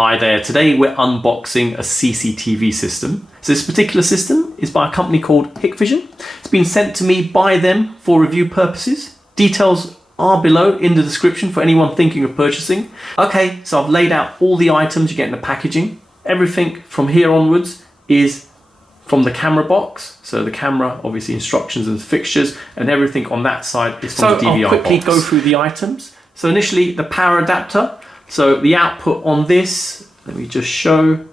Hi there, today we're unboxing a CCTV system. So this particular system is by a company called Hikvision. It's been sent to me by them for review purposes. Details are below in the description for anyone thinking of purchasing. Okay, so I've laid out all the items you get in the packaging. Everything from here onwards is from the camera box. So the camera, obviously instructions and fixtures, and everything on that side is from the DVR box. I'll quickly go through the items. So initially the power adapter. So the output on this, let me just show,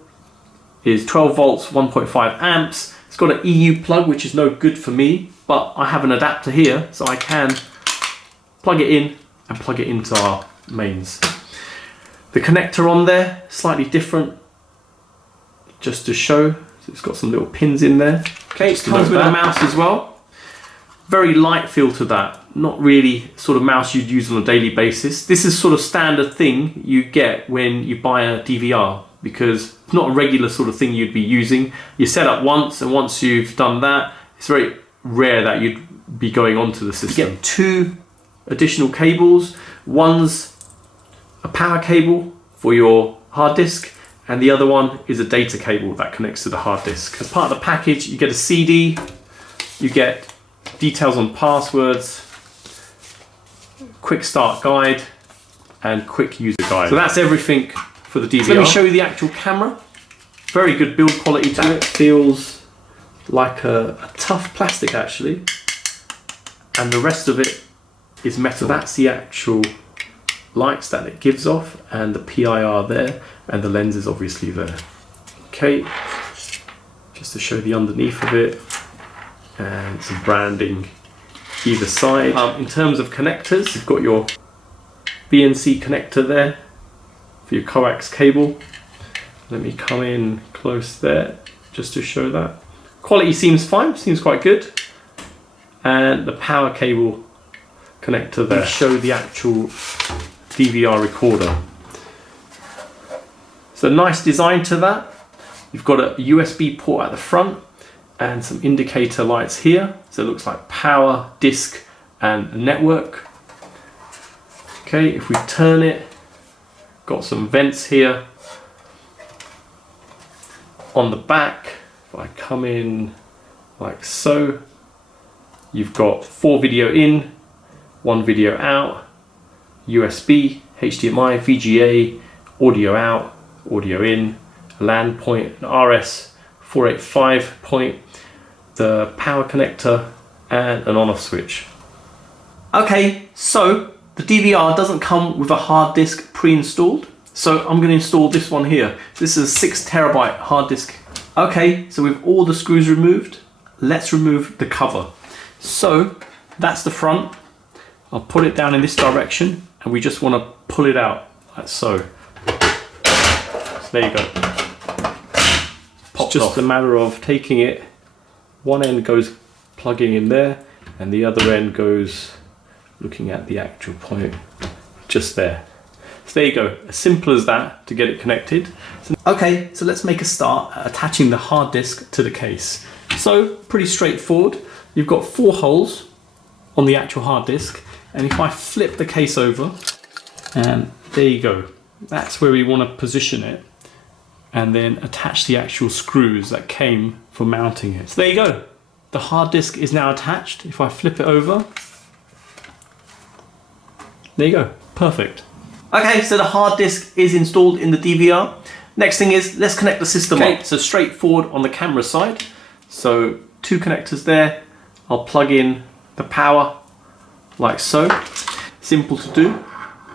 is 12 volts, 1.5 amps. It's got an EU plug, which is no good for me, but I have an adapter here, so I can plug it in and plug it into our mains. The connector on there, slightly different, just to show. So it's got some little pins in there. Okay, it comes with a mouse as well. Very light feel to that. Not really sort of mouse you'd use on a daily basis. This is sort of standard thing you get when you buy a DVR, because it's not a regular sort of thing you'd be using. You set up once, and once you've done that, it's very rare that you'd be going onto the system. You get two additional cables. One's a power cable for your hard disk, and the other one is a data cable that connects to the hard disk. As part of the package, you get a CD, you get details on passwords, quick start guide, and quick user guide. So that's everything for the DVR. So let me show you the actual camera. Very good build quality to it. Feels like a tough plastic actually, and the rest of it is metal. That's the actual lights that it gives off, and the PIR there, and the lens is obviously there. Okay, just to show the underneath of it, and some branding either side. In terms of connectors, you've got your BNC connector there for your coax cable. Let me come in close there just to show that. Quality seems fine, seems quite good. And the power cable connector there. Show the actual DVR recorder. So nice design to that. You've got a USB port at the front and some indicator lights here. So it looks like power, disk, and network. Okay, if we turn it, got some vents here. On the back, if I come in like so, you've got 4 video in, 1 video out, USB, HDMI, VGA, audio out, audio in, a LAN point, an RS485 point, the power connector, and an on-off switch. Okay, so the DVR doesn't come with a hard disk pre-installed, so I'm going to install this one here. This is a 6 terabyte hard disk. Okay, so with all the screws removed, let's remove the cover. So that's the front. I'll put it down in this direction, and we just want to pull it out like so. So there you go. It's just a matter of taking it, one end goes plugging in there, and the other end goes looking at the actual point just there. So there you go, as simple as that to get it connected. Okay, so let's make a start at attaching the hard disk to the case. So pretty straightforward. You've got 4 holes on the actual hard disk, and if I flip the case over, and there you go, that's where we want to position it, and then attach the actual screws that came for mounting it. So there you go. The hard disk is now attached. If I flip it over, there you go, perfect. Okay, so the hard disk is installed in the DVR. Next thing is, let's connect the system up. So straightforward on the camera side. So 2 connectors there. I'll plug in the power like so. Simple to do,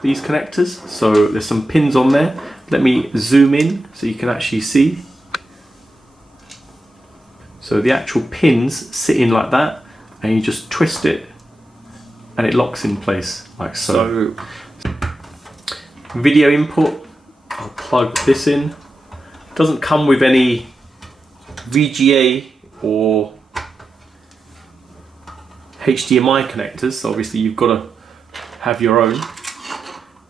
these connectors. So there's some pins on there. Let me zoom in so you can actually see. So the actual pins sit in like that, and you just twist it and it locks in place like so. Video input, I'll plug this in. Doesn't come with any VGA or HDMI connectors, so obviously you've got to have your own.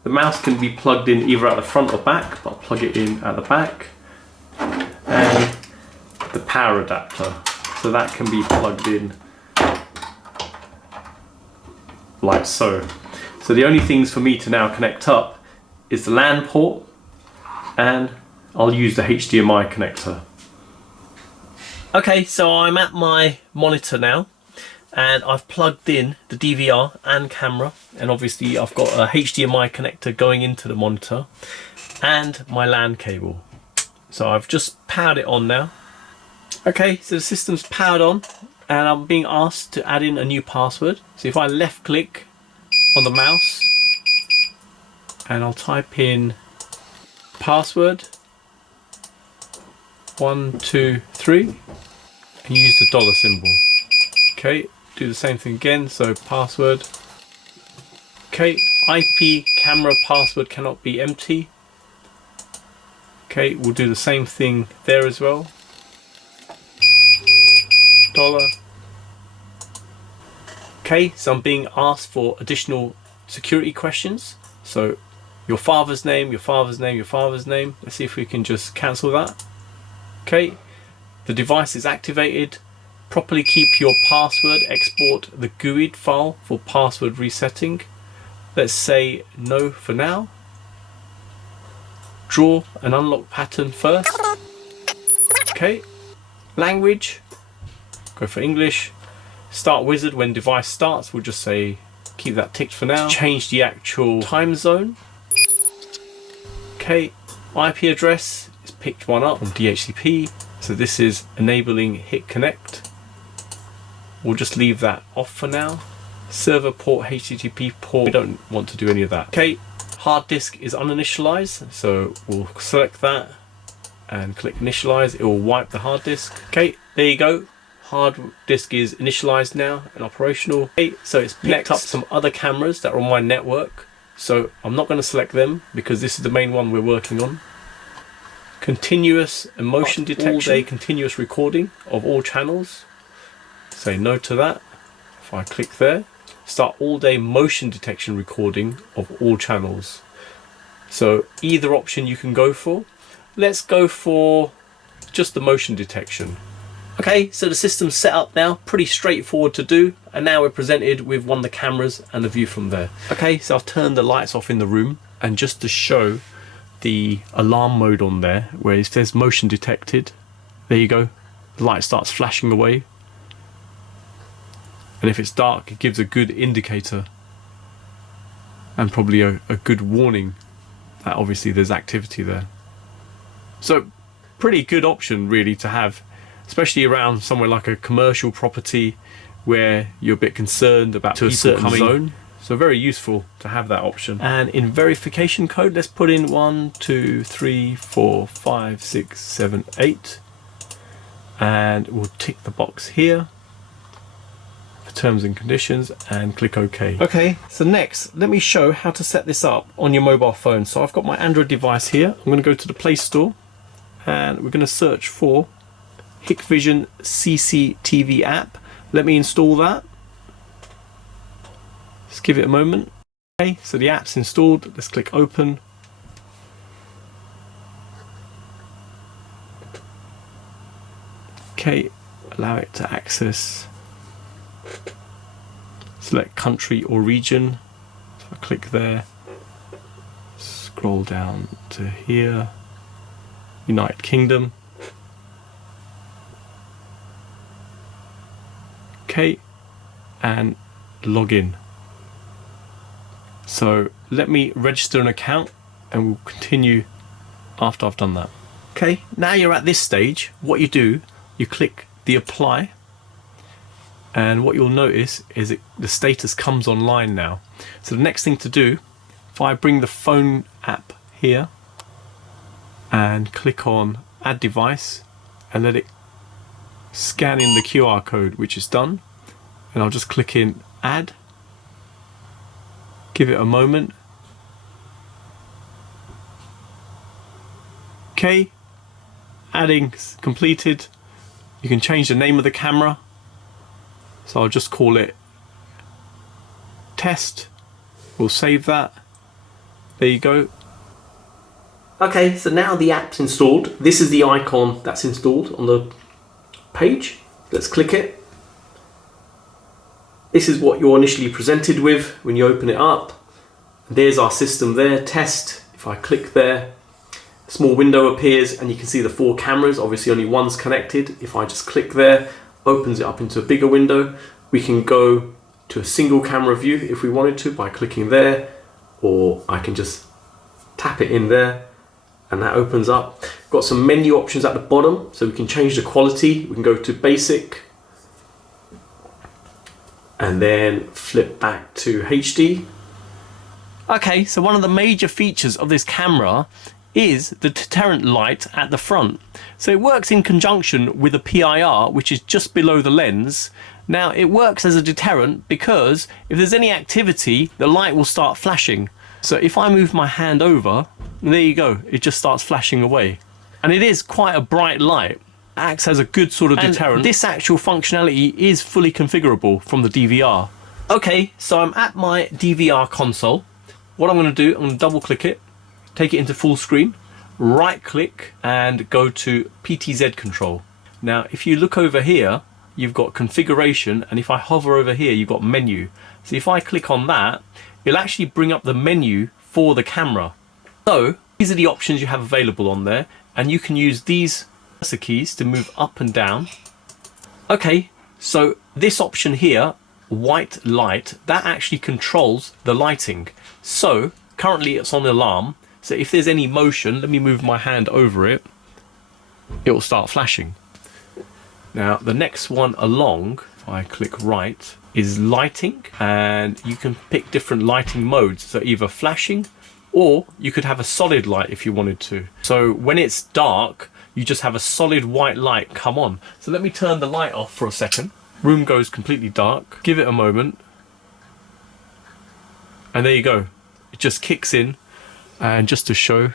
The mouse can be plugged in either at the front or back, but I'll plug it in at the back. And the power adapter, so that can be plugged in like so. So the only things for me to now connect up is the LAN port and I'll use the HDMI connector. Okay, so I'm at my monitor now, and I've plugged in the DVR and camera, and obviously I've got a HDMI connector going into the monitor and my LAN cable. So I've just powered it on now. Okay, so the system's powered on and I'm being asked to add in a new password. So if I left click on the mouse and I'll type in password 123 and use the dollar symbol. Okay, do the same thing again, so password. Okay, IP camera password cannot be empty. Okay, we'll do the same thing there as well. Dollar. Okay, so I'm being asked for additional security questions. So your father's name, your father's name, your father's name. Let's see if we can just cancel that. Okay, the device is activated. Properly keep your password. Export the GUID file for password resetting. Let's say no for now. Draw an unlock pattern first. Okay, language, go for English. Start wizard when device starts, we'll just say keep that ticked for now. Change the actual time zone. Okay, IP address is picked one up from DHCP, so this is enabling Hik Connect. We'll just leave that off for now. Server port, HTTP port, we don't want to do any of that. Okay, hard disk is uninitialized, so we'll select that and click initialize. It will wipe the hard disk. Okay, there you go. Hard disk is initialized now and operational. Okay, so it's picked up some other cameras that are on my network. So I'm not going to select them because this is the main one we're working on. Continuous and motion detection. All day continuous recording of all channels. Say no to that. If I click there, start all day motion detection recording of all channels. So either option you can go for. Let's go for just the motion detection. Okay, so the system's set up now, pretty straightforward to do, and now we're presented with one of the cameras and the view from there. Okay, so I've turned the lights off in the room, and just to show the alarm mode on there, where it says motion detected, there you go, the light starts flashing away, and if it's dark it gives a good indicator and probably a good warning that obviously there's activity there. So pretty good option really to have, especially around somewhere like a commercial property where you're a bit concerned about to a certain zone. So very useful to have that option. And in verification code, let's put in 1, 2, 3, 4, 5, 6, 7, 8. And we'll tick the box here for terms and conditions and click OK. Okay, so next, let me show how to set this up on your mobile phone. So I've got my Android device here. I'm going to go to the Play Store and we're going to search for Hikvision CCTV app. Let me install that. Just give it a moment. Okay, so the app's installed. Let's click open. Okay, allow it to access. Select country or region. So I click there. Scroll down to here. United Kingdom. Okay, and log in. So let me register an account and we'll continue after I've done that. Okay, now you're at this stage. What you do, you click the apply, and what you'll notice is the status comes online now. So the next thing to do, if I bring the phone app here and click on add device and let it scan in the QR code, which is done, and I'll just click in add, give it a moment. Okay, adding completed. You can change the name of the camera, so I'll just call it test. We'll save that. There you go. Okay, so now the app's installed. This is the icon that's installed on the page. Let's click it. This is what you're initially presented with when you open it up. There's our system there, test. If I click there, small window appears and you can see the 4 cameras. Obviously only one's connected. If I just click there, opens it up into a bigger window. We can go to a single camera view if we wanted to by clicking there, or I can just tap it in there and that opens up. Got some menu options at the bottom, so we can change the quality. We can go to basic and then flip back to HD. Okay, so one of the major features of this camera is the deterrent light at the front. So it works in conjunction with a PIR, which is just below the lens. Now it works as a deterrent because if there's any activity, the light will start flashing. So if I move my hand over, there you go, it just starts flashing away. And it is quite a bright light. Acts as a good sort of deterrent. And this actual functionality is fully configurable from the DVR. Okay, so I'm at my DVR console. What I'm going to do, I'm going to double click it, take it into full screen, right click and go to PTZ control. Now if you look over here, you've got configuration, and if I hover over here, you've got menu. So if I click on that, it'll actually bring up the menu for the camera. So these are the options you have available on there, and you can use these cursor keys to move up and down. Okay, so this option here, white light, that actually controls the lighting. So currently it's on alarm, so if there's any motion, let me move my hand over it, it will start flashing. Now the next one along, if I click right, is lighting, and you can pick different lighting modes, so either flashing or you could have a solid light if you wanted to. So when it's dark, you just have a solid white light come on. So let me turn the light off for a second. Room goes completely dark. Give it a moment. And there you go. It just kicks in. And just to show,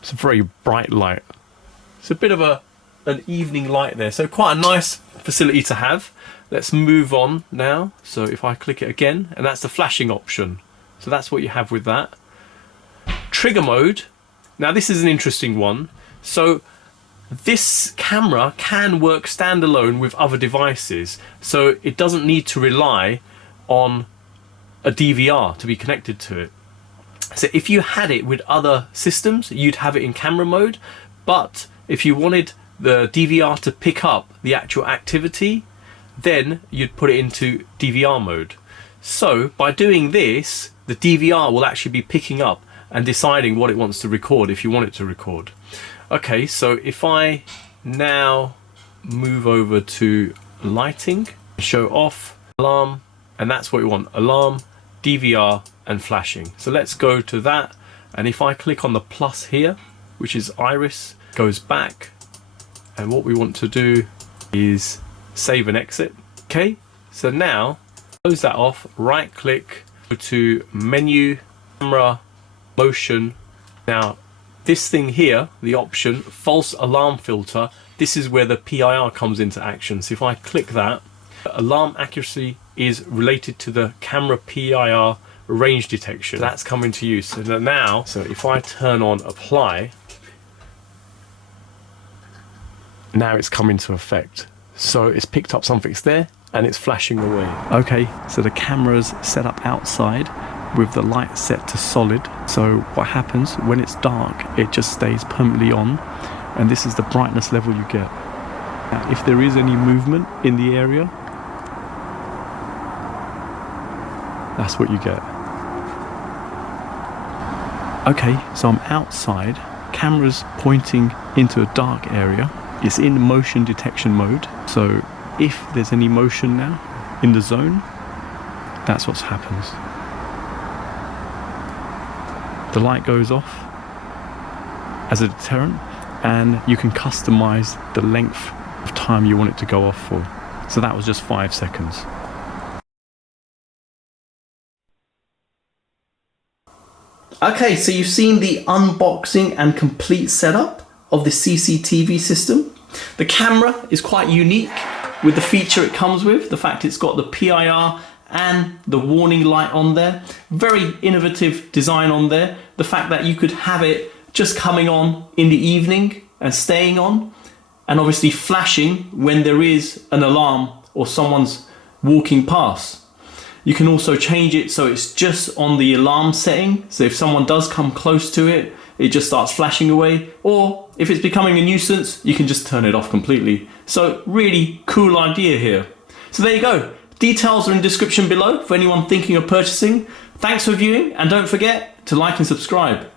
it's a very bright light. It's a bit of an evening light there. So quite a nice facility to have. Let's move on now. So if I click it again, and that's the flashing option. So that's what you have with that. Trigger mode. Now this is an interesting one. So this camera can work standalone with other devices. So it doesn't need to rely on a DVR to be connected to it. So if you had it with other systems, you'd have it in camera mode. But if you wanted the DVR to pick up the actual activity, then you'd put it into DVR mode. So by doing this, the DVR will actually be picking up and deciding what it wants to record if you want it to record. Okay, so if I now move over to lighting, show off, alarm, and that's what we want, alarm, DVR and flashing. So let's go to that, and if I click on the plus here, which is iris, goes back, and what we want to do is save and exit. Okay, so now close that off, right click, go to menu, camera, motion. Now this thing here, the option false alarm filter, this is where the PIR comes into action. So if I click that, alarm accuracy is related to the camera PIR range detection. That's coming to use. So now, so if I turn on apply, now it's come into effect. So it's picked up something's there and it's flashing away. Okay, so the camera's set up outside with the light set to solid. So what happens when it's dark, it just stays permanently on, and this is the brightness level you get. Now, if there is any movement in the area, that's what you get. Okay, so I'm outside, camera's pointing into a dark area, it's in motion detection mode, so if there's any motion now in the zone, that's what happens. The light goes off as a deterrent, and you can customize the length of time you want it to go off for. So that was just 5 seconds. Okay, so you've seen the unboxing and complete setup of the CCTV system. The camera is quite unique with the feature it comes with, the fact it's got the PIR and the warning light on there. Very innovative design on there. The fact that you could have it just coming on in the evening and staying on, and obviously flashing when there is an alarm or someone's walking past. You can also change it so it's just on the alarm setting. So if someone does come close to it, it just starts flashing away, or if it's becoming a nuisance, you can just turn it off completely. So really cool idea here. So there you go. Details are in the description below for anyone thinking of purchasing. Thanks for viewing, and don't forget to like and subscribe.